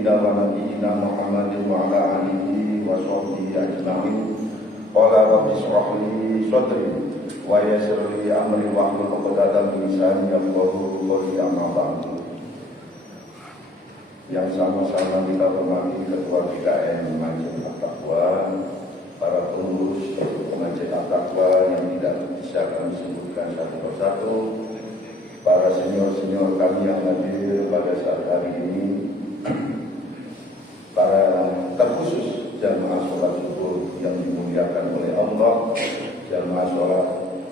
sayyidina wa nabiyyina Muhammadin wa ala alihi wa sahbihi ajma'in. Qala rabbi shrah li sadri wa yassir li amri wahlul 'uqdatam min lisani yafqahu qawli, amma ba'du. Yang sama-sama kita hormati Ketua GKN Masjid At-Taqwa, para pengurus Masjid At-Taqwa yang tidak bisa kami sebutkan satu persatu, para senior-senior kami yang hadir pada saat hari ini, para terkhusus jamaah sholat subuh yang dimuliakan oleh Allah, jamaah sholat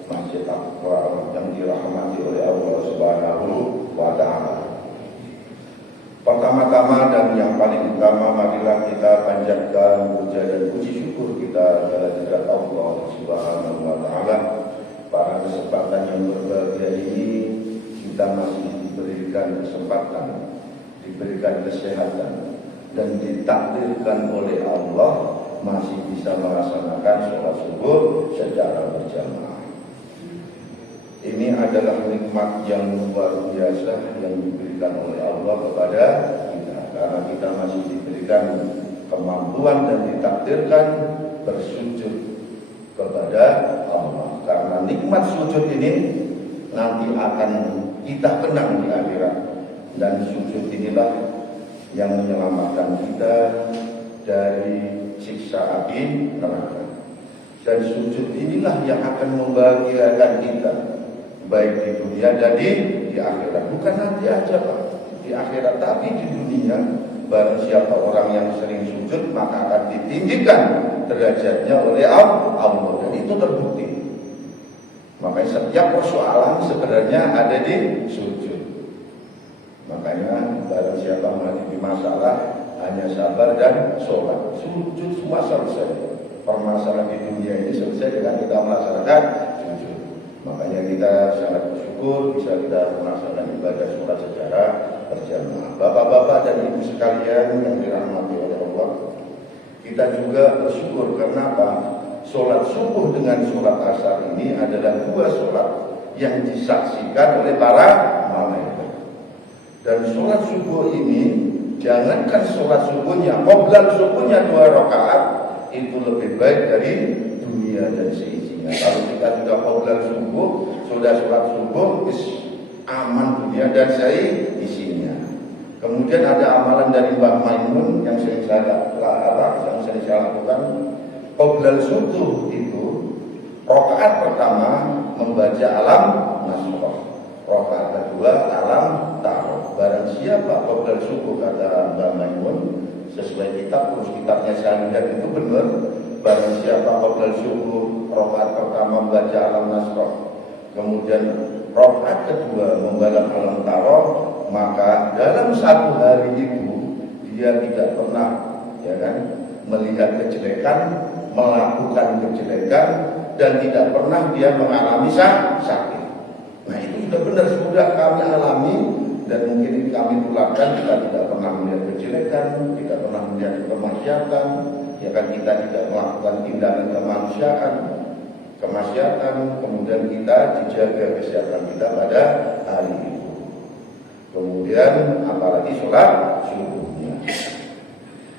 Masjid At-Taqwa yang dirahmati oleh Allah Subhanahu wa Ta'ala. Pertama-tama dan yang paling utama, marilah kita panjatkan puja dan puji syukur kita kehadirat Allah Subhanahu wa Ta'ala. Pada kesempatan yang berbahagia ini kita masih diberikan kesempatan, diberikan kesehatan, dan ditakdirkan oleh Allah masih bisa melaksanakan sholat subuh secara berjamaah. Ini adalah nikmat yang luar biasa yang diberikan oleh Allah kepada kita, karena kita masih diberikan kemampuan dan ditakdirkan bersujud kepada Allah. Karena nikmat sujud ini nanti akan kita kenang di akhirat, dan sujud inilah yang menyelamatkan kita dari siksa api neraka, dan sujud inilah yang akan membahagiakan kita baik di dunia dan di akhirat. Bukan nanti aja Pak, di akhirat, tapi di dunia. Barang siapa orang yang sering sujud, maka akan ditinggikan derajatnya oleh Allah, dan itu terbukti. Makanya setiap persoalan sebenarnya ada di sujud. Makanya barang siapa menghadapi masalah, hanya sabar dan sholat, sujud semua selesai. Permasalahan di dunia ini selesai dengan kita melaksanakan sujud. Makanya kita sangat bersyukur bisa kita melaksanakan ibadah sholat secara berjamaah. Bapak-bapak dan ibu sekalian yang dirahmati oleh Allah, kita juga bersyukur karena apa? Sholat subuh dengan sholat asar ini adalah dua sholat yang disaksikan oleh para malaikat. Dan sholat subuh ini, jangankan sholat subuhnya, qoblal subuhnya 2 rakaat itu lebih baik dari dunia dan seisinya. Kalau kita sudah qoblal subuh, sudah sholat subuh, aman dunia dan seisinya. Kemudian ada amalan dari Mbah Maimun yang sering saya lakukan. Qoblal subuh itu rakaat pertama membaca alam nasrah, rakaat kedua alam ta'aruf. Barang siapa qoblal subuh, kata Mbah Maimun, sesuai kitab, terus kitabnya saya lihat itu benar. Barang siapa qoblal subuh rakaat pertama membaca alam nasrah, kemudian rakaat kedua membaca alam ta'aruf, maka dalam satu hari itu dia tidak pernah melihat kejelekan, melakukan kejelekan, dan tidak pernah dia mengalami sakit. Nah itu sudah benar, sudah kami alami, dan mungkin kami tularkan. Kita tidak pernah melihat kejelekan, tidak pernah melihat kemaksiatan, kita tidak melakukan tindakan kemaksiatan, kemudian kita dijaga kesehatan kita pada hari itu. Kemudian apalagi sholat subuhnya.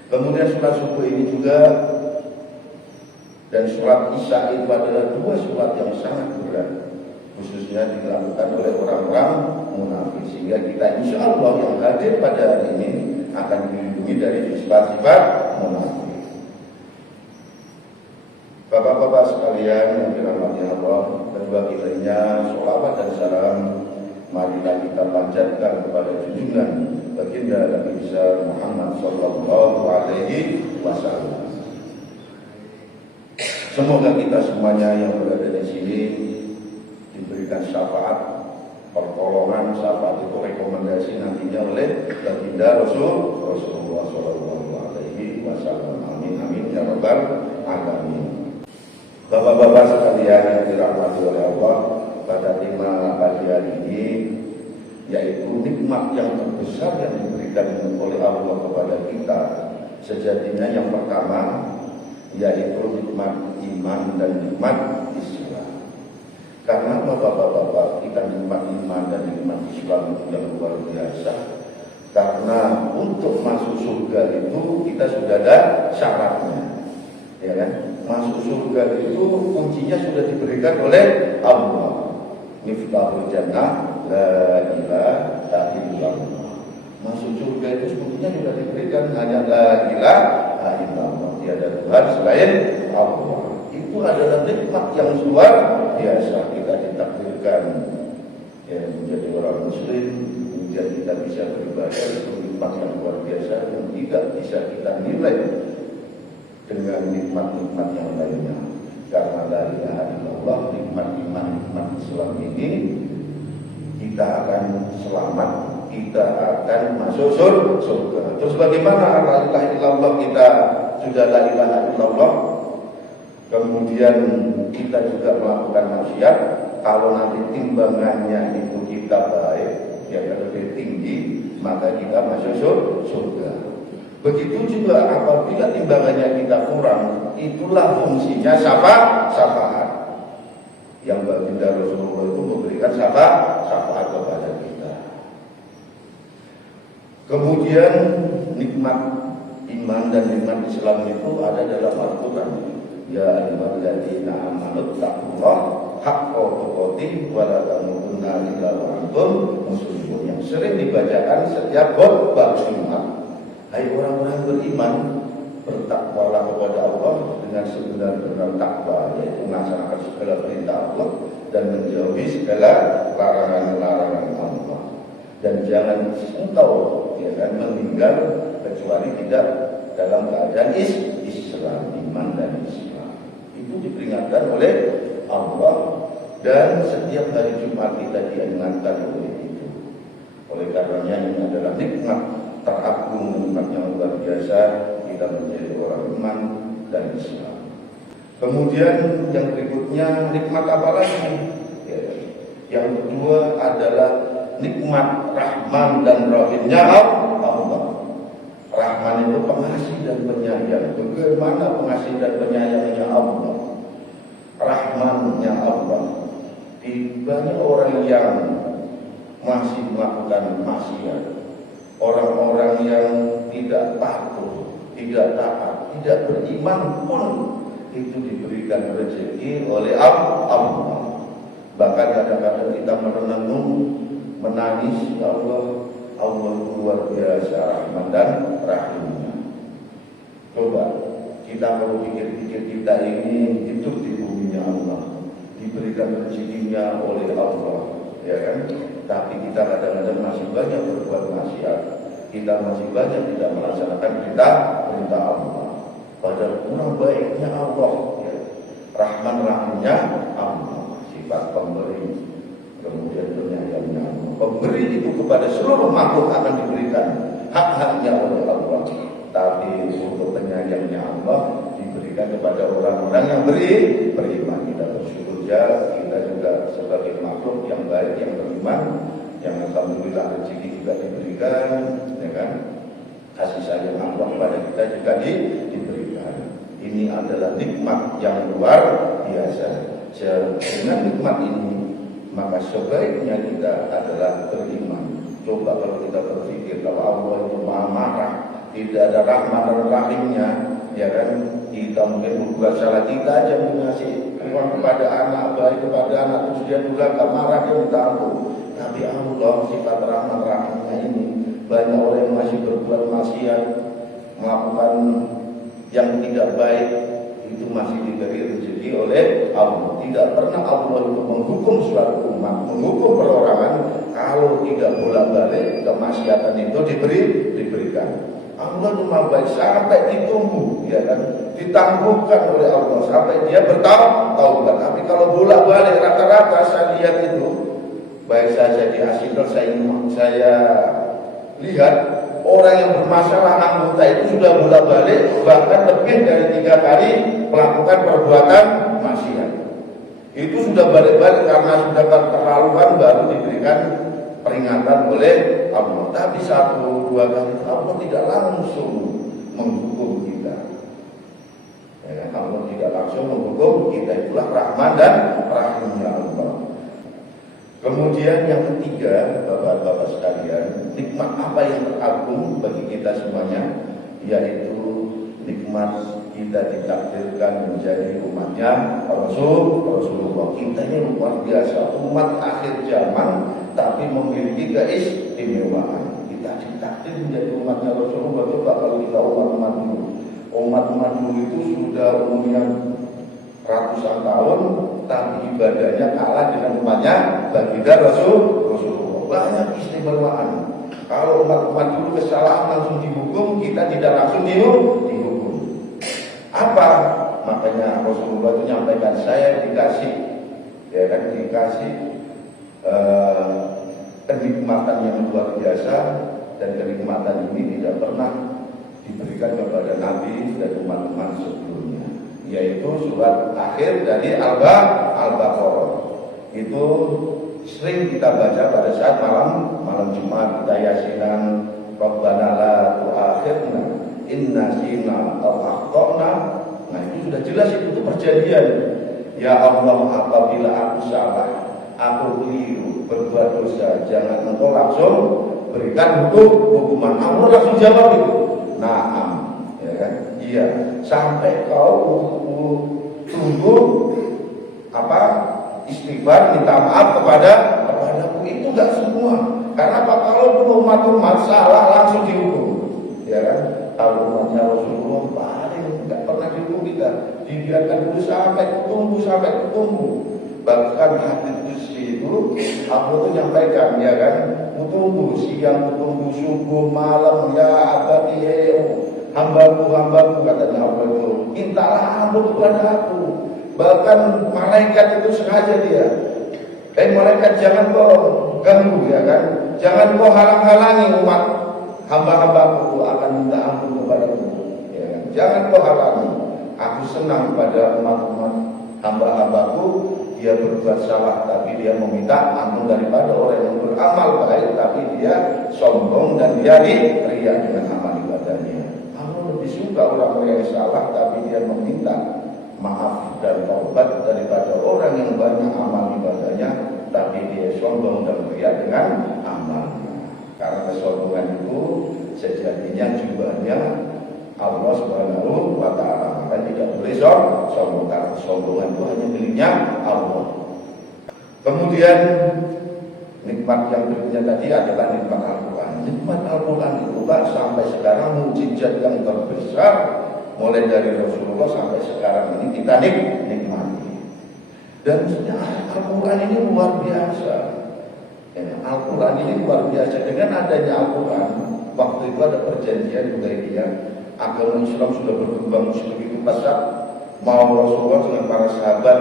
Kemudian sholat subuh ini juga dan sholat isya itu adalah dua sholat yang sangat berat, khususnya dilakukan oleh orang-orang munafik, sehingga kita insya Allah yang hadir pada hari ini akan dilindungi dari sifat-sifat munafik. Bapak-bapak sekalian yang dirahmati Allah, kedua kitanya sholawat dan salam marilah kita panjatkan kepada junjungan baginda Nabi besar Muhammad sallallahu alaihi wasallam. Semoga kita semuanya yang berada di sini diberikan syafaat, pertolongan, syafaat itu rekomendasi nantinya oleh baginda Rasulullah sallallahu alaihi wasallam. Amin amin ya rabbal alamin. Bapak-bapak sekalian yang dirahmati oleh Allah, pada tema pagi hari ini yaitu nikmat yang terbesar yang diberikan oleh Allah kepada kita. Sejatinya yang pertama yaitu nikmat iman dan nikmat Islam. Karena bapak-bapak kita nikmat iman dan nikmat Islam itu yang luar biasa. Karena untuk masuk surga itu kita sudah ada syaratnya, ya kan? Masuk surga itu kuncinya sudah diberikan oleh Allah. Miftahul jannah la ilaha illallah. Masuk surga itu kuncinya sudah diberikan, hanya la ilaha illallah. Tiada Tuhan selain Allah. Itu adalah nikmat yang luar biasa. Kita ditakdirkan ya, menjadi orang muslim, kemudian kita bisa beribadah, itu nikmat yang luar biasa yang tidak bisa kita nilai dengan nikmat-nikmat yang lainnya. Karena la ilaha illallah, nikmat iman, nikmat Islam ini, kita akan selamat, kita akan masuk surga. Terus bagaimana la ilaha illallah kita sudah la ilaha illallah, kemudian kita juga melakukan maksiat, kalau nanti timbangannya itu kita baik, ya lebih tinggi, maka kita masuk surga. Begitu juga apabila timbangannya kita kurang, itulah fungsinya syafaat. Yang baginda Rasulullah itu memberikan syafaat kepada kita. Kemudian nikmat iman dan nikmat Islam itu ada dalam Al-Quran. Ya ayyuhalladzina amanu taqullaha haqqa tuqatih wa la tamutunna illa wa antum muslimun, yang sering dibacakan setiap khutbah Jumat. Hai orang-orang beriman, bertakwalah kepada Allah dengan sebenar-benar takwa, yaitu melaksanakan segala perintah Allah dan menjauhi segala larangan-larangan Allah. Dan jangan engkau ya kan, meninggal kecuali tidak dalam keadaan Islam, iman dan Islam. Itu diperingatkan oleh Allah, dan setiap hari Jumat kita diingatkan oleh itu. Oleh karenanya ini adalah nikmat teragung, nikmat yang luar biasa, kita menjadi orang iman dan Islam. Kemudian yang berikutnya nikmat apa lagi? Ya, yang kedua adalah nikmat Rahman dan Rahimnya Allah. Rahman itu pengasih dan penyayang. Bagaimana pengasih dan penyayangnya Allah? Rahmannya Allah. Banyak orang yang masih melakukan maksiat, orang-orang yang tidak patuh, tidak taat, tidak beriman pun itu diberikan rezeki oleh Allah. Bahkan kadang-kadang kita merenung, menangis, ya Allah, Allah luar biasa Rahman dan Rahimnya. Coba kita kalau pikir-pikir, kita ini hidup di buminya Allah, diberikan rezekinya oleh Allah, ya kan? Tapi kita kadang-kadang masih banyak berbuat maksiat, kita masih banyak tidak melaksanakan perintah Allah. Padahal kurang baiknya Allah, ya. Rahman Rahimnya Allah, sifat pemberi, kemudian penyayangnya Allah. Pemberi itu kepada seluruh makhluk akan diberikan hak-haknya oleh Allah. Tapi untuk penyayangnya Allah diberikan kepada orang-orang yang beriman. Kita bersyukur kita juga sebagai makhluk yang baik, yang beriman, yang alhamdulillah rezeki juga diberikan, ya kan? Kasih sayang Allah kepada kita juga diberikan. Ini adalah nikmat yang luar biasa. Dengan nikmat ini, maka sebaiknya kita adalah beriman. Coba kalau kita berpikir kalau Allah itu maha marah, tidak ada Rahman dan Rahimnya, ya kan? Kita mungkin berbuat salah, kita aja mengasih uang kepada anak, baik kepada anak, terus dia juga gak marah, dia minta ampun. Tapi Allah sifat Rahman Rahimnya ini, banyak orang yang masih berbuat maksiat, melakukan yang tidak baik, itu masih diberi rezeki oleh Allah. Tidak pernah Allah itu menghukum suatu umat, menghukum perorangan kalau tidak bolak-balik kemaksiatan itu diberikan. Allah itu maha baik sampai ditunggu, ya kan, ditangguhkan oleh Allah sampai dia bertaubat. Tapi kalau bolak-balik rata-rata saya lihat itu, baik saja di Asidor saya lihat orang yang bermasalah anggota itu sudah bolak-balik bahkan lebih dari 3 kali melakukan perbuatan maksiat. Itu sudah balik-balik karena sudah keterlaluan, baru diberikan peringatan oleh Allah. Tapi 1-2 kali Allah tidak langsung menghukum kita, ya, Allah tidak langsung menghukum kita. Itulah Rahman dan Rahimnya Allah. Kemudian yang ketiga, Bapak-bapak sekalian, nikmat apa yang teragung bagi kita semuanya, yaitu nikmat kita ditakdirkan menjadi umatnya Rasulullah. Kita ini luar biasa, umat akhir zaman, tapi memiliki keistimewaan. Kita ditakdir menjadi umatnya Rasulullah. Coba kalau kita umat-umat dulu, umat-umat dulu itu sudah umurnya ratusan tahun, tapi ibadahnya kalah dengan umatnya baginda Rasulullah. Banyak istimewaan. Kalau umat-umat dulu kesalahan langsung dihukum, kita tidak langsung dihukum. Apa? Makanya Rasulullah itu nyampaikan, saya dikasih, ya kan, dikasih kenikmatan yang luar biasa, dan kenikmatan ini tidak pernah diberikan kepada Nabi dan umat-umat sebelumnya, yaitu surat akhir dari Al-Baqarah. Itu sering kita baca pada saat malam Jumat, kita yasinan, Rabbana la tu'akhirna in nasina aw akhtana. Nah, itu sudah jelas, itu perjanjian. Ya Allah, apabila aku salah, aku keliru, berbuat dosa, jangan engkau langsung berikan hukuman. Allah langsung jawab itu, na'am, ya kan? Iya, sampai kau tunggu apa? Istighfar, minta maaf kepadaku. Itu enggak semua. Karena apa? Kalau dulu umat salah langsung dihukum, ya kan? Kalau umatnya Rasulullah paling enggak pernah dihukum kita, dibiarkan dulu sampai ketemu. Bahkan hadis kursi itu aku tuh nyampaikan, ya kan? Kutunggu siang, kutunggu subuh, malam, ya abadi, hambaku, katanya Allah itu, mintalah ampun kepada aku. Bahkan malaikat itu sengaja dia, malaikat jangan kau ganggu, ya kan? Jangan kau halang-halangi umat hamba-hambaku akan minta ampun kepadaku, ya kan? Jangan kau halangi. Aku senang pada umat-umat hamba-hambaku, dia berbuat salah tapi dia meminta ampun daripada orang yang beramal baik tapi dia sombong dan dia riya dengan amal ibadahnya. Allah lebih suka orang-orang yang salah tapi dia meminta maaf dan taubat daripada orang yang banyak amal ibadahnya tapi dia sombong dan riya dengan amalnya. Karena kesombongan itu sejatinya jubahnya Allah Subhanahu wa ta'ala. Maka tidak boleh sombong, karena kesombongan itu hanya miliknya Allah. Kemudian nikmat yang berikutnya tadi adalah nikmat Al-Quran. Nikmat Al-Quran itu kan sampai sekarang mukjizat yang terbesar, mulai dari Rasulullah sampai sekarang ini kita nikmati. Dan Al-Quran ini luar biasa. Al-Quran ini luar biasa. Dengan adanya Al-Quran, waktu itu ada perjanjian Hudaybiyah, agama Islam sudah berkembang begitu pesat. Mau Rasulullah dengan para sahabat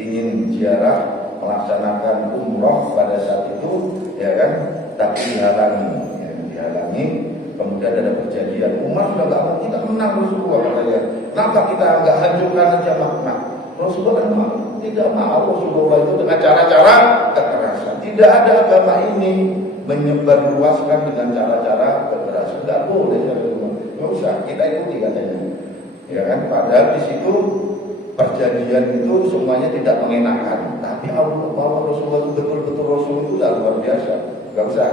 ingin ziarah, melaksanakan umroh pada saat itu, ya kan? Tapi dihalangi. Kemudian ada perjanjian. Umar sudah nggak mau, kita menang Rasulullah katanya. Kenapa kita nggak hancurkan aja makna? Rasulullah tidak mau. Rasulullah itu dengan cara-cara kekerasan. Tidak ada agama ini menyebarluaskan dengan cara-cara kekerasan. Nggak boleh. Nggak usah, kita ikuti katanya. Ya kan? Padahal di situ perjanjian itu semuanya tidak mengenakan. Tapi bahwa Rasulullah itu betul-betul Rasul itu luar biasa. Nggak usah.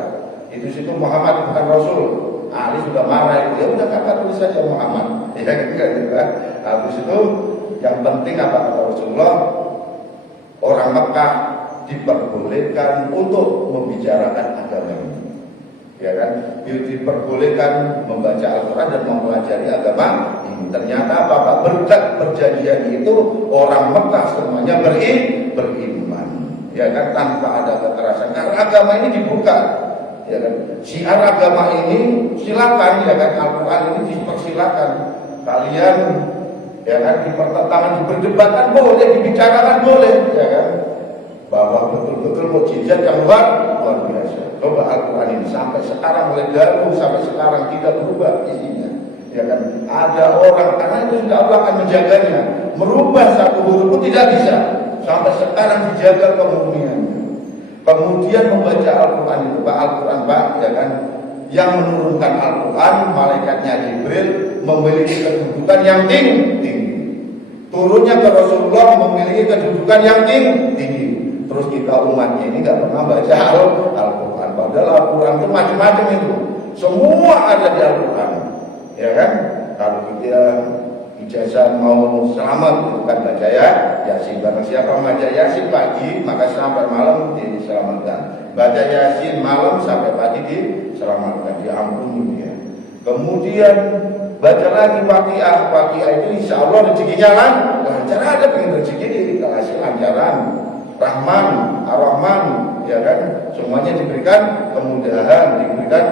Itu situ Muhammad bukan Rasul. Ali sudah marah itu, ya udah kata tulis saja Muhammad. Ya kan? Habis itu yang penting apa kata Rasulullah? Orang Mekah diperbolehkan untuk membicarakan agama ini. Ya kan? Diperbolehkan membaca Al-Quran dan mempelajari agama ini. Ternyata Bapak berkat perjanjian itu orang Mekah semuanya beriman. Ya kan? Tanpa ada kekerasan. Karena agama ini dibuka. Ya kan? Syiar agama ini silakan, ya kan? Al-Quran ini dipersilakan. Kalian, ya kan, dipertentangan, diperdebatkan boleh, dibicarakan boleh, ya kan? Bahwa betul-betul mukjizat yang luar biasa. Coba Al-Quran ini sampai sekarang, mulai dahulu sampai sekarang tidak berubah isinya. Ya kan? Ada orang, karena itu sudah Allah akan menjaganya. Merubah satu huruf pun tidak bisa. Sampai sekarang dijaga kemurniannya. Kemudian membaca Al-Quran itu, Al-Quran ya kan, yang menurunkan Al-Quran, malaikatnya Jibril memiliki kedudukan yang tinggi. Turunnya ke Rasulullah memiliki kedudukan yang tinggi. Terus Terus kita umatnya ini nggak pernah baca Al-Quran. Padahal Al-Quran itu macam-macam itu. Semua ada di Al-Quran. Ya kan? Kalau kita ijazah mau selamat bukan baca Yasin. Barang siapa baca Yasin pagi maka sampai malam diselamatkan. Baca Yasin malam sampai pagi diselamatkan, diampuni dia. Kemudian baca lagi Waqiah. Waqiah itu insya Allah rezekinya lancar. Ada pengen rezeki dikasih lancaran. Rahman, Ar-Rahman, ya kan? Semuanya diberikan kemudahan, diberikan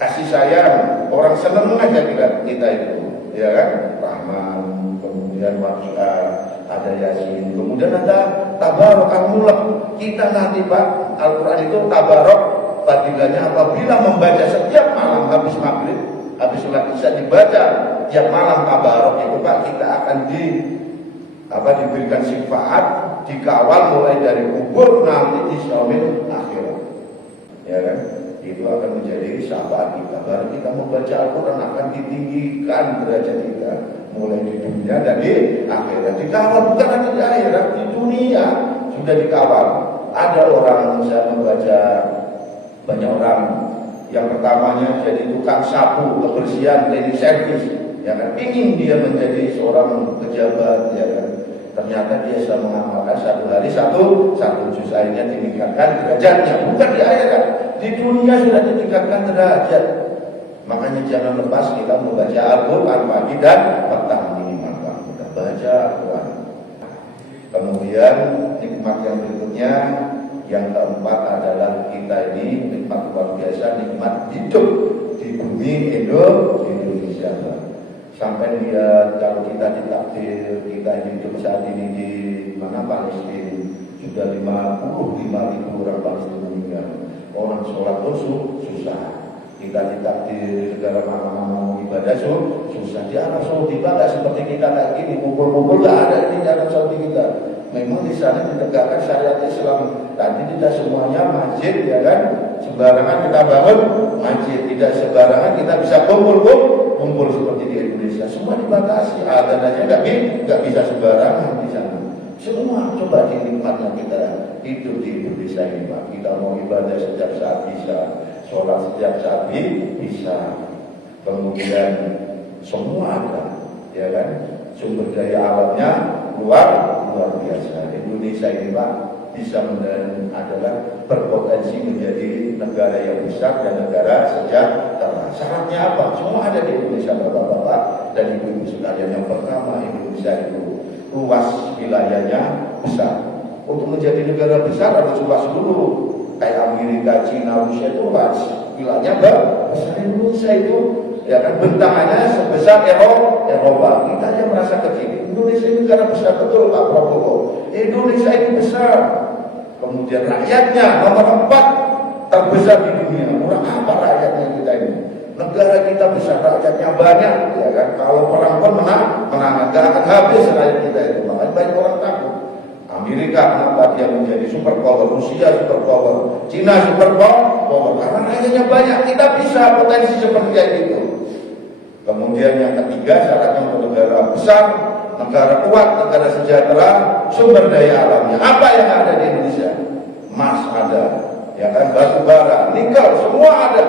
kasih sayang. Orang senang aja kita itu, ya kan? Rahman, kemudian Waqiah, ada Yasin, kemudian ada Tabarok Al-Mulk. Kita nanti Pak, Al-Quran itu Tabarok, fadilahnya apabila membaca setiap malam habis maghrib, habis sholat isya dibaca tiap malam Tabarok itu Pak, kita akan diberikan syafaat, dikawal mulai dari kubur nanti di yaumil akhirat. Ya kan? Itu akan menjadi syafaat kita. Baru kita membaca Al-Quran akan ditinggikan derajat kita mulai di dunia dan di akhirat. Dikawal bukan hanya di akhirat, di dunia sudah dikawal. Ada orang saya membaca, banyak orang yang pertamanya jadi tukang sapu, kebersihan, cleaning service, ya kan? Ingin dia menjadi seorang pejabat, ya kan? Ternyata dia sudah mengamalkan satu hari satu juz, akhirnya ditingkatkan derajatnya. Bukan di akhirat, di dunia sudah ditingkatkan derajat. Makanya jangan lepas kita membaca Al-Quran pagi dan petang minimal. Kita baca Al-Quran. Kemudian nikmat yang berikutnya, yang keempat adalah kita ini nikmat luar biasa, nikmat hidup di bumi Indonesia. Sampai dia kalau kita ditakdir kita hidup saat ini di mana Palestina sudah 55.000 orang Palestina meninggal. Orang sholat pun susah. Kita ditakdir di negara mana mau ibadah susah. Di Arab Saudi tidak seperti kita kayak gini, kumpul-kumpul nggak ada di Arab Saudi kita. Memang di sana ditegakkan syariat Islam. Tadi tidak semuanya masjid, ya kan? Sembarangan kita bangun masjid, tidak sembarangan kita bisa kumpul seperti di Indonesia. Semua dibatasi, adanya nggak bisa sembarangan di sana. Semua coba dinikmatnya kita hidup di Indonesia ini, Pak. Kita mau ibadah setiap saat bisa, sholat setiap saat bisa. Kemudian semua ada, ya kan? Sumber daya alamnya luar biasa. Indonesia ini, Pak, bisa adalah berpotensi menjadi negara yang besar dan negara sejahtera. Syaratnya apa? Semua ada di Indonesia, Bapak-bapak dan Ibu-ibu sekalian. Yang pertama, Indonesia itu luas wilayahnya besar. Untuk menjadi negara besar harus luas dulu. Kayak Amerika, Cina, Rusia itu luas wilayahnya besar. Indonesia itu ya kan bentangannya sebesar Eropa. Kita aja merasa kecil. Indonesia ini negara besar, betul Pak Prabowo. Indonesia ini besar. Kemudian rakyatnya nomor 4 terbesar di dunia. Kurang apa rakyatnya kita ini? Negara kita besar, rakyatnya banyak, ya kan? Kalau perang pun menang, nggak akan habis rakyat kita itu. Makanya banyak orang takut. Amerika kenapa dia menjadi super power? Rusia super power, Cina super power. Karena rakyatnya banyak. Kita bisa potensi seperti itu. Kemudian yang ketiga, syaratnya untuk negara besar, negara kuat, negara sejahtera, sumber daya alamnya. Apa yang ada di Indonesia? Emas ada, ya kan, batu bara, nikel, semua ada.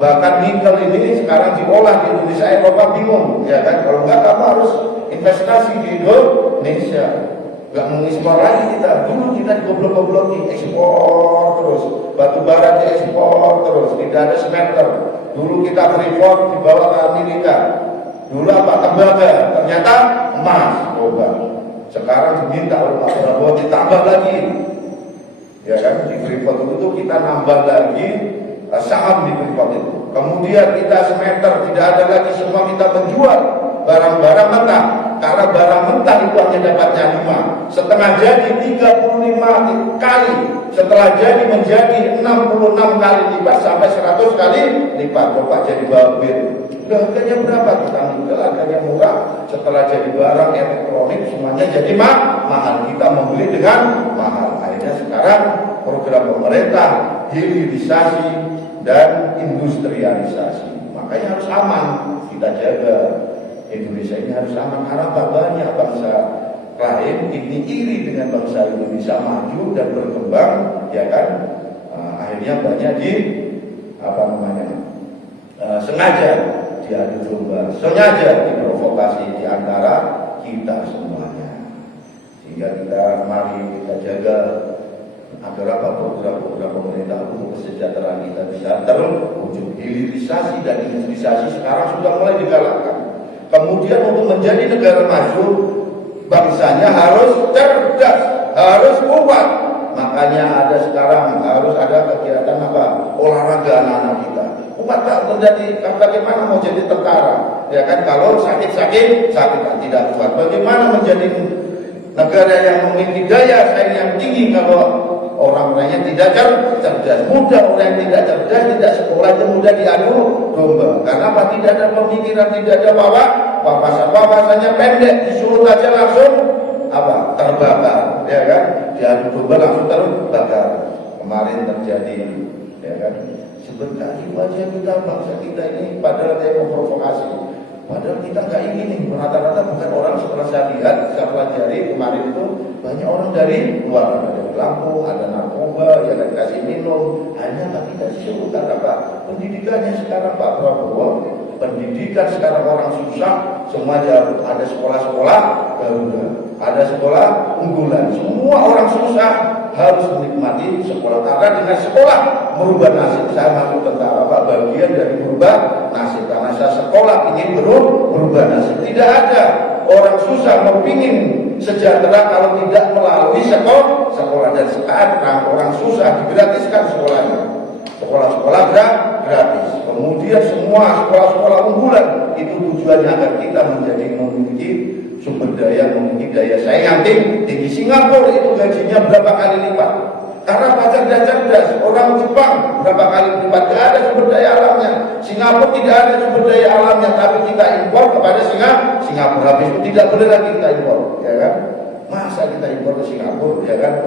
Bahkan nikel ini sekarang diolah di Indonesia, Eropa bingung, ya kan? Kalau enggak, kamu harus investasi di Indonesia. Enggak mengekspor lagi kita. Dulu kita digoblok-gobloki, ekspor terus, batu bara diekspor terus, tidak ada smelter. Dulu kita freeport dibawa ke Amerika. Dulu apa? Tembaga, ternyata emas, coba. Sekarang diminta oleh Pak Prabowo ditambah lagi, ya kan? Di freeport itu kita nambah lagi saham di freeport itu. Kemudian kita smelter, tidak ada lagi, semua kita menjual barang-barang mentah. Karena barang mentah itu hanya dapatnya 5, setengah jadi 35 kali, setelah jadi menjadi 66 kali lipat sampai 100 kali lipat. Coba jadi babit, harganya berapa? Kita nikel harganya murah, setelah jadi barang elektronik semuanya jadi mahal. Kita membeli dengan mahal. Akhirnya sekarang program pemerintah hilirisasi dan industrialisasi. Makanya harus aman, kita jaga. Indonesia ini harus aman karena banyak bangsa lain ini iri dengan bangsa Indonesia maju dan berkembang, ya kan? Akhirnya banyak sengaja diadu domba, sengaja diprovokasi di antara kita semuanya. Sehingga mari kita jaga agar program-program pemerintah untuk kesejahteraan kita bisa terwujud. Hilirisasi dan industrialisasi sekarang sudah mulai digalakkan. Kemudian untuk menjadi negara maju, bangsanya harus cerdas, harus kuat. Makanya sekarang harus ada kegiatan olahraga anak-anak kita. Umat tak terjadi, bagaimana mau jadi tentara? Ya kan, kalau sakit tidak kuat. Bagaimana menjadi negara yang memiliki daya saing yang tinggi kalau orang-orangnya tidak cerdas? Mudah orang yang tidak cerdas, tidak sekolah itu mudah diadu domba. Karena tidak ada pemikiran, tidak ada wawasannya pendek, disuruh aja langsung terbakar, ya kan? Diadu domba langsung terbakar. Kemarin terjadi, ya kan? Sebentar itu aja kita bangsa kita ini padahal dia memprovokasi. Padahal kita nggak ingin nih, rata-rata bukan orang setelah saya lihat, saya pelajari kemarin itu banyak orang dari luar, ada dari Lampung, ada narkoba, ya kan, dikasih minum, hanya kita disebutkan pendidikannya sekarang Pak Prabowo, pendidikan sekarang orang susah, semua ada sekolah-sekolah Garuda, ada sekolah unggulan, semua orang susah harus menikmati sekolah karena dengan sekolah merubah nasib. Saya masuk tentara bagian dari merubah nasib karena saya sekolah ingin berubah nasib. Tidak ada orang susah mempingin sejahtera kalau tidak melalui sekolah. Dan sekarang orang susah digratiskan sekolahnya, sekolah-sekolah gratis. Kemudian semua sekolah-sekolah unggulan itu tujuannya agar kita memiliki sumber daya, memiliki daya saing yang tinggi. Singapura itu gajinya berapa kali lipat karena pacar dan cerdas. Orang Jepang berapa kali lipat, tidak ada sumber daya alamnya. Singapura tidak ada sumber daya alamnya, tapi kita impor kepada Singapura. Habis itu tidak boleh lagi kita impor, ya kan? Masa kita impor ke Singapura, ya kan?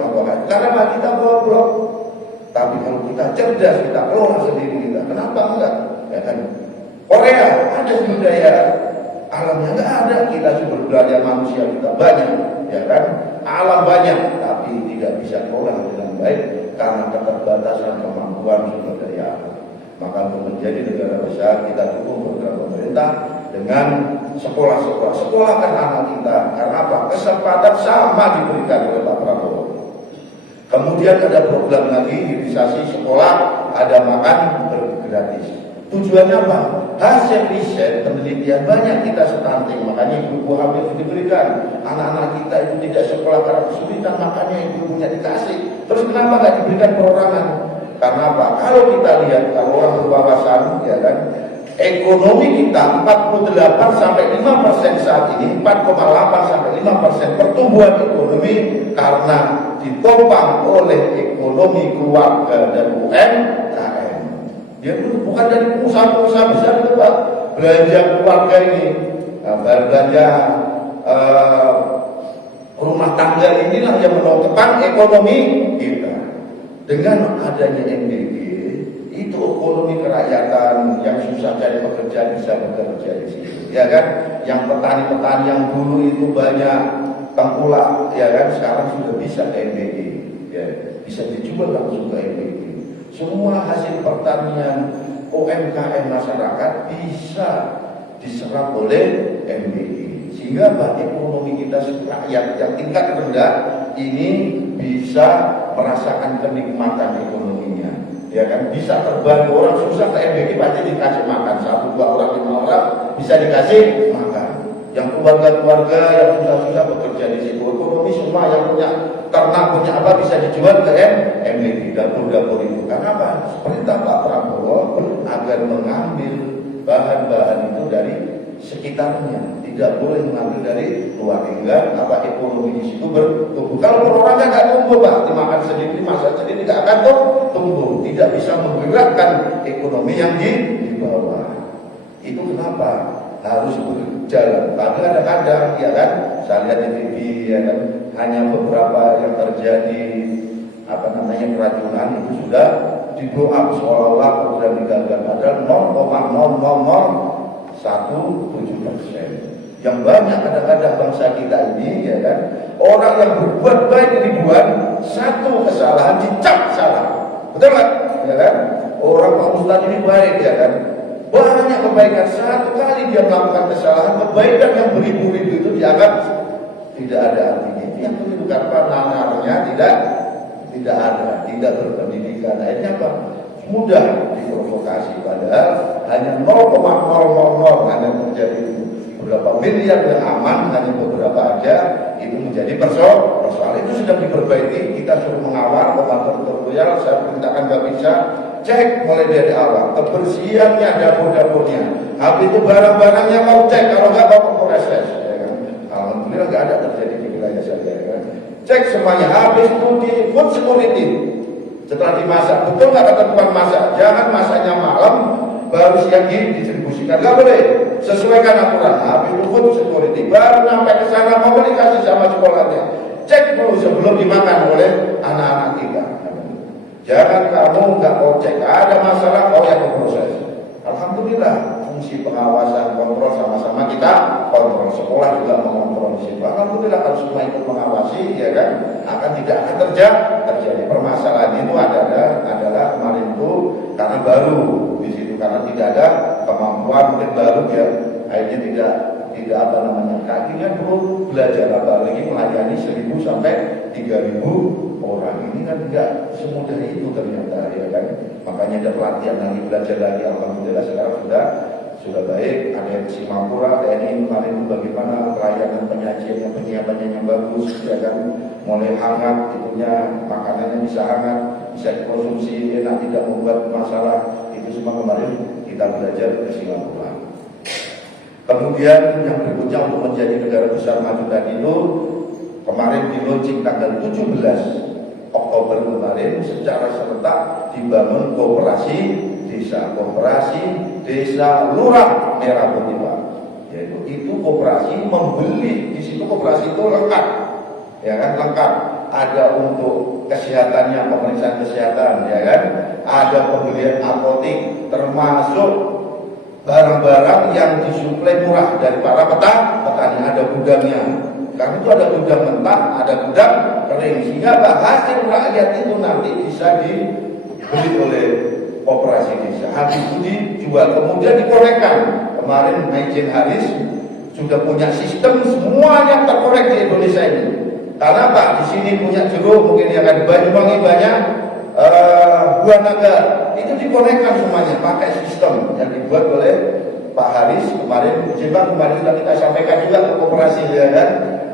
Karena kita goblok. Tapi kalau kita cerdas, kita kelola sendiri kita. Kenapa enggak? Ya kan? Korea ada sumber daya alamnya, enggak ada. Kita sumber daya manusia kita banyak, ya kan? Alam banyak, tapi tidak bisa kelola dengan baik karena keterbatasan kemampuan sumber daya alam. Maka untuk menjadi negara besar, kita dukung program pemerintah dengan sekolah-sekolah. Sekolahkan anak kita. Karena apa? Kesempatan sama diberikan oleh Pak Prabowo. Kemudian ada program lagi, hilirisasi sekolah, ada makan gratis. Tujuannya apa? Hasil riset, penelitian banyak kita stunting, makanya ibu-ibu hamil diberikan. Anak-anak kita itu tidak sekolah karena kesulitan, makanya ibu-ibunya dikasih. Terus kenapa nggak diberikan perorangan? Karena apa? Kalau kita lihat, kalau orang berwawasan, ya kan, ekonomi kita 48-5% saat ini, 4,8-5% pertumbuhan ekonomi karena ditopang oleh ekonomi keluarga dan UMKM. Dia bukan dari pengusaha-pengusaha besar itu Pak. Belanja keluarga ini, belanja rumah tangga inilah yang menopang ekonomi kita. Dengan adanya MDG, itu ekonomi kerakyatan yang susah cari pekerjaan bisa bekerja di situ, ya kan? Yang petani-petani yang dulu itu banyak tengkulak, ya kan? Sekarang sudah bisa ke MDG, ya, bisa dijual langsung ke MDG. Semua hasil pertanian UMKM masyarakat bisa diserap oleh MDG, sehingga ekonomi kita rakyat yang tingkat rendah ini bisa merasakan kenikmatan ekonominya, ya kan? Bisa terbantu. Orang susah ke MDG pasti dikasih makan, 1, 2 orang, 5 orang bisa dikasih makan. Yang keluarga-keluarga yang susah-susah bekerja di situ, ekonomi semua yang punya ternak, punya apa bisa dijual ke MDG, dapur-dapur itu. Karena apa? Perintah Pak Prabowo agar mengambil bahan-bahan itu dari sekitarnya, tidak boleh mengambil dari luar, hingga ekonomi di situ bertumbuh. Kalau perorangan nggak tumbuh Pak, dimakan sendiri, masak sendiri nggak akan tumbuh, tidak bisa menggerakkan ekonomi yang di bawah. Itu kenapa harus berjalan. Tapi kadang-kadang, ya kan, saya lihat di TV, ya kan, hanya beberapa yang terjadi keracunan itu sudah di blow up seolah-olah program digagal, padahal 0,0017%. Yang banyak kadang-kadang bangsa kita ini, ya kan, orang yang berbuat baik ribuan, satu kesalahan dicap salah, betul nggak? Ya kan? Orang Pak Ustadz ini baik, ya kan? Banyak kebaikan, satu kali dia melakukan kesalahan, kebaikan yang beribu-ribu itu dianggap tidak ada artinya. Itu yang keliru, karena nalarnya tidak ada, tidak berpendidikan. Akhirnya apa? Mudah diprovokasi, padahal hanya 0,000 hanya terjadi beberapa miliar yang aman, hanya beberapa aja itu menjadi persoalan. Itu sudah diperbaiki, kita suruh mengawal, memantau tutorial, saya perintahkan Mbak bisa cek mulai dari awal, kebersihannya dapur-dapurnya, habis itu barang-barangnya mau cek, kalau nggak mau proses, ya kan? Alhamdulillah nggak ada terjadi di wilayah saya, ya kan? Cek semuanya, habis itu di food security, setelah dimasak, betul nggak kata tukang masak, jangan masaknya malam, baru siang didistribusikan, nggak boleh, sesuaikan aturan. Habis itu food security, baru sampai ke sana komunikasi sama sekolahnya, cek dulu sebelum dimakan oleh anak-anak kita. Jangan kamu nggak mau cek, ada masalah kau yang proses. Alhamdulillah, fungsi pengawasan kontrol sama-sama kita kontrol, sekolah juga mengontrol di situ. Alhamdulillah kalau semua ikut mengawasi, ya kan, akan tidak akan terjadi permasalahan itu adalah kemarin itu karena baru di situ, karena tidak ada kemampuan, mungkin baru ya, akhirnya tidak apa namanya, kakinya perlu belajar, apalagi melayani 1.000 sampai 3.000 orang. Ini kan tidak semudah itu ternyata, ya kan. Makanya ada pelatihan lagi, belajar lagi. Alhamdulillah sekarang sudah baik. Ada yang Singapura, TNI kemarin bagaimana pelayanan penyajiannya, penyiapannya yang bagus, ya kan. Mulai hangat, itunya makanannya bisa hangat, bisa dikonsumsi, enak, tidak membuat masalah. Itu semua kemarin kita belajar ke Singapura. Kemudian yang berikutnya untuk menjadi negara besar maju tadi itu kemarin di launching tanggal 17 Oktober kemarin secara serentak dibangun koperasi desa lurah Merah Putih, Pak. Yaitu itu koperasi membeli, di situ koperasi itu lengkap, ya kan, lengkap. Ada untuk kesehatannya, pemeriksaan kesehatan, ya kan, ada pembelian apotik, termasuk barang-barang yang disuplai murah dari para petani, ada gudangnya. Karena itu ada gudang mentah, ada gudang kering, sehingga hasil rakyat itu nanti bisa dibeli oleh koperasi desa. Habis itu dijual, kemudian dikonekkan. Kemarin Maijen Haris sudah punya sistem semuanya terkonek di Indonesia ini. Karena Pak di sini punya jeruk, mungkin yang di Banyuwangi banyak buah naga, itu dikonekkan semuanya pakai sistem yang dibuat oleh Pak Haris kemarin. Kemarin sudah kita sampaikan juga ke koperasi, ya kan,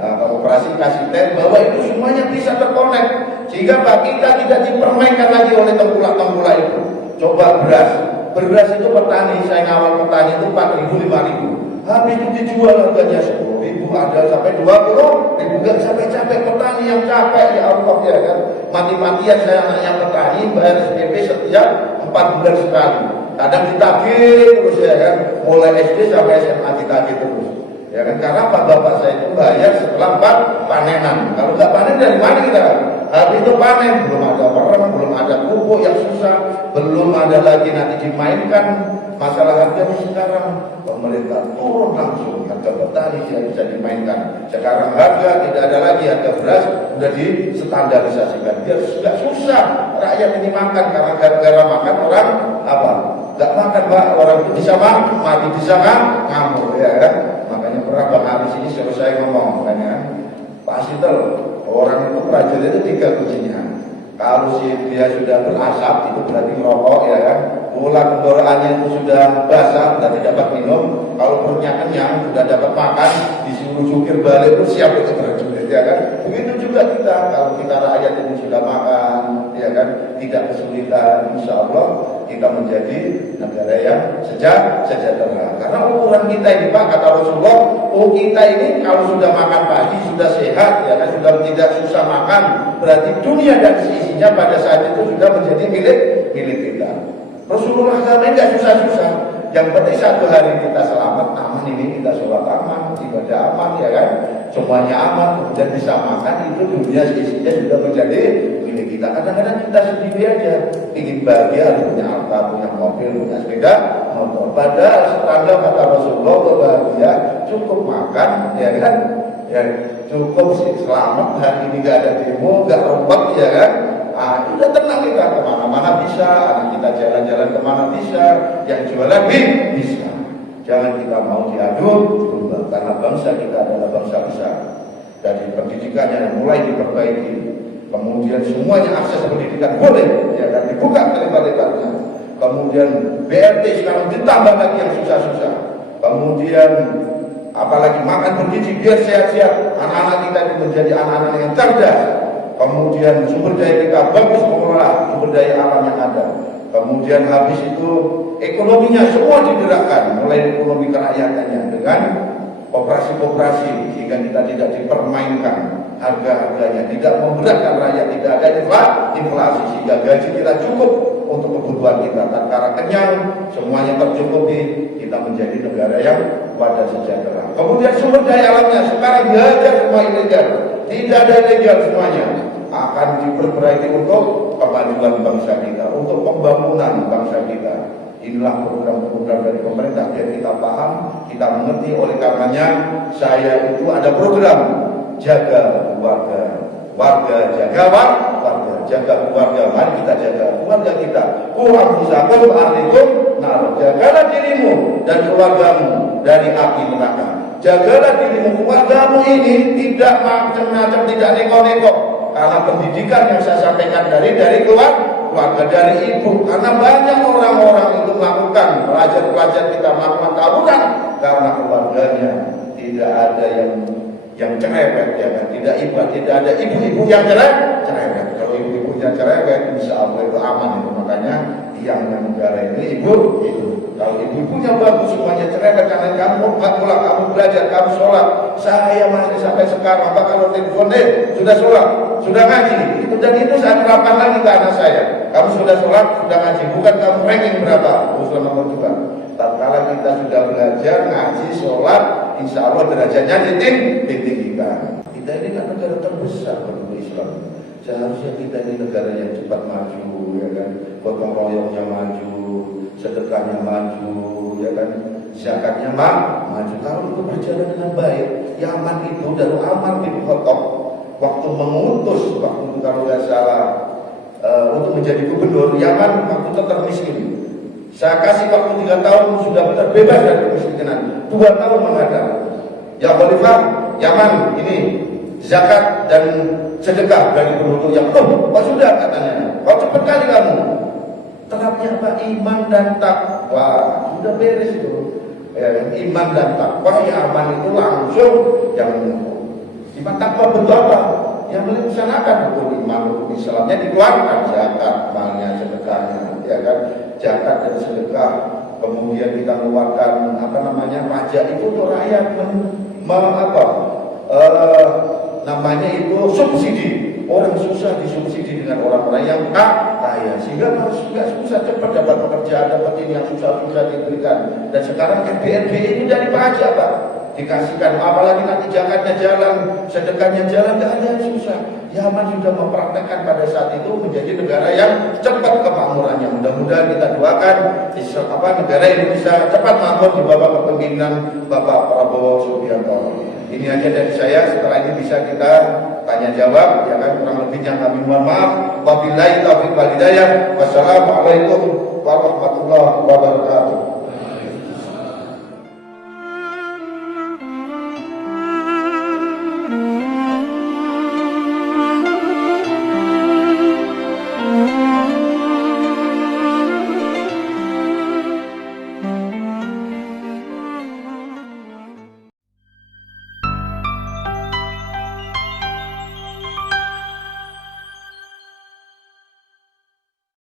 koperasi kasih tes bahwa itu semuanya bisa terkonek, sehingga Pak kita tidak dipermainkan lagi oleh tengkulak itu. Coba beras itu petani, saya ngawal petani itu 4.000, 5.000, habis itu dijual harganya 10.000, ada sampai 20.000, nggak capek-capek petani yang capek, ya Allah, ya kan, mati-matian saya anaknya petani bayar SPP setiap 4 bulan sekali, kadang ditagih terus, ya kan, mulai SD sampai SMA ditagih terus, ya kan, karena bapak saya itu bayar setelah panenan. Kalau nggak panen dari mana kita? Habis itu panen, belum ada merem, belum ada pupuk yang susah, belum ada lagi nanti dimainkan masalah harganya. Sekarang pemerintah turun langsung, harga petani tidak bisa dimainkan. Sekarang harga tidak ada lagi, harga beras sudah distandarisasikan. Dia sudah susah rakyat ini makan, karena gara-gara makan orang apa? Nggak makan, Pak, orang itu bisa mati, bisa ngamuk, ya kan? Makanya pernah Bang Haris ini selesai ngomong, makanya Pak Sitel, orang itu prajurit itu 3 kuncinya. Kalau dia sudah berasap itu berarti ngerokok, ya kan. Pulang kendaraannya itu sudah basah, berarti dapat minum. Kalau perutnya kenyang, sudah dapat makan, disuruh jukir balik itu siap untuk prajurit, ya kan. Begitu juga kita, kalau kita rakyat ini sudah makan, ya kan, tidak kesulitan, insya Allah kita menjadi negara yang sejahtera. Karena ukuran kita ini, Pak, kata Rasulullah, kita ini kalau sudah makan pagi, sudah sehat, ya kan, sudah tidak susah makan, berarti dunia dan seisinya pada saat itu sudah menjadi milik kita. Rasulullah kami nggak susah-susah. Yang penting satu hari kita selamat, aman, ini kita sholat aman, ibadah aman, ya kan, semuanya aman, kemudian bisa makan, itu dunia seisinya sudah menjadi milik kita. Kadang-kadang kita sendiri aja ingin bahagia, punya harta, punya mobil, punya sepeda motor. Padahal standar kata Rasulullah bahagia cukup makan, ya kan, ya cukup sih selamat, hari ini nggak ada demo, nggak robek, ya kan. Udah tenang kita, kemana-mana bisa, anak kita jalan-jalan kemana bisa, yang jualan bisa. Jangan kita mau diadu domba, karena bangsa kita adalah bangsa besar. Dari pendidikannya yang mulai diperbaiki, kemudian semuanya akses pendidikan boleh, ya kan, dibuka lebar-lebarnya. Kemudian BLT sekarang ditambah lagi yang susah-susah. Kemudian apalagi makan bergizi biar sehat-sehat, anak-anak kita itu menjadi anak-anak yang cerdas. Kemudian sumber daya kita bagus mengelola sumber daya alam yang ada. Kemudian habis itu ekonominya semua digerakkan, mulai ekonomi kerakyatannya dengan operasi-operasi, sehingga kita tidak dipermainkan harga-harganya, tidak memberatkan rakyat, tidak ada inflasi, sehingga gaji kita cukup untuk kebutuhan kita. Tatkala kenyang, semuanya tercukupi, kita menjadi negara yang pada sejahtera. Kemudian sumber daya alamnya sekarang dihajar semua ilegal, tidak ada ilegal semuanya, akan diperbaiki untuk kemajuan bangsa kita, untuk pembangunan bangsa kita. Inilah program-program dari pemerintah biar kita paham, kita mengerti. Oleh karenanya saya itu ada program jaga keluarga, warga jaga warga, jaga keluarga. Mari kita jaga keluarga kita. Anfusakum ahlikum nar. Jagalah dirimu dan keluargamu dari api neraka. Jagalah dirimu, keluargamu ini tidak macam-macam, tidak neko-neko. Karena pendidikan yang saya sampaikan dari keluarga, dari ibu. Karena banyak orang-orang itu melakukan, pelajar-pelajar kita melakukan tawuran karena keluarganya tidak ada yang cerewet, ya kan? Tidak ada ibu-ibu yang cerewet. Kalau ibu-ibunya cerewet, insya Allah itu aman itu. Makanya tiangnya negara ini ibu. Kalau ibu-ibunya bagus, semuanya cerewet, karena kamu pulang, kamu belajar, kamu sholat. Saya masih sampai sekarang, apa kalau telepon sudah sholat, sudah ngaji. Dan itu saya terapkan lagi ke anak saya. Kamu sudah sholat, sudah ngaji, bukan kamu ranking berapa usul nomor 2. Tatkala kita sudah belajar ngaji, sholat, insya Allah derajatnya ditinggikan. Kita ini kan negara terbesar penduduk Islam. Seharusnya kita ini negara yang cepat maju, ya kan, gotong royongnya maju, sedekahnya maju, ya kan, zakatnya maju. Kalau itu berjalan dengan baik, Yaman itu dari Umar bin Khattab waktu mengutus, waktu itu kalau nggak salah untuk menjadi gubernur Yaman, waktu itu termiskin. Saya kasih waktu 3 tahun sudah terbebas dari kemiskinan. 2 tahun menghadap. Ya Khalifah, Yaman ini zakat dan sedekah dari penduduk yang sudah katanya. Kau cepat kali kamu. Terapnya apa? Iman dan takwa. Sudah beres itu. Iman dan takwa, Yaman itu langsung yang iman takwa bentuk apa? Yang melaksanakan hukum iman, hukum Islamnya dikeluarkan, zakat, malnya, sedekahnya, ya kan, zakat dan sedekah. Kemudian kita mengeluarkan pajak itu untuk rakyat, namanya itu subsidi. Orang susah disubsidi dengan orang-orang yang kaya, sehingga harus nggak susah cepat dapat pekerjaan, dapat ini yang susah-susah diberikan. Dan sekarang RBNB ini dari pajak, Pak. Dikasihkan, apalagi nanti zakatnya jalan, sedekahnya jalan, tidak ada yang susah. Yaman sudah mempraktekkan pada saat itu menjadi negara yang cepat kemakmurannya. Mudah-mudahan kita doakan negara Indonesia cepat makmur di bawah kepemimpinan Bapak Prabowo Subianto. Ini aja dari saya. Setelah ini bisa kita tanya jawab, ya kan, kurang lebihnya kami mohon maaf. Wabillahi taufiq wal hidayah. Wassalamualaikum warahmatullahi wabarakatuh.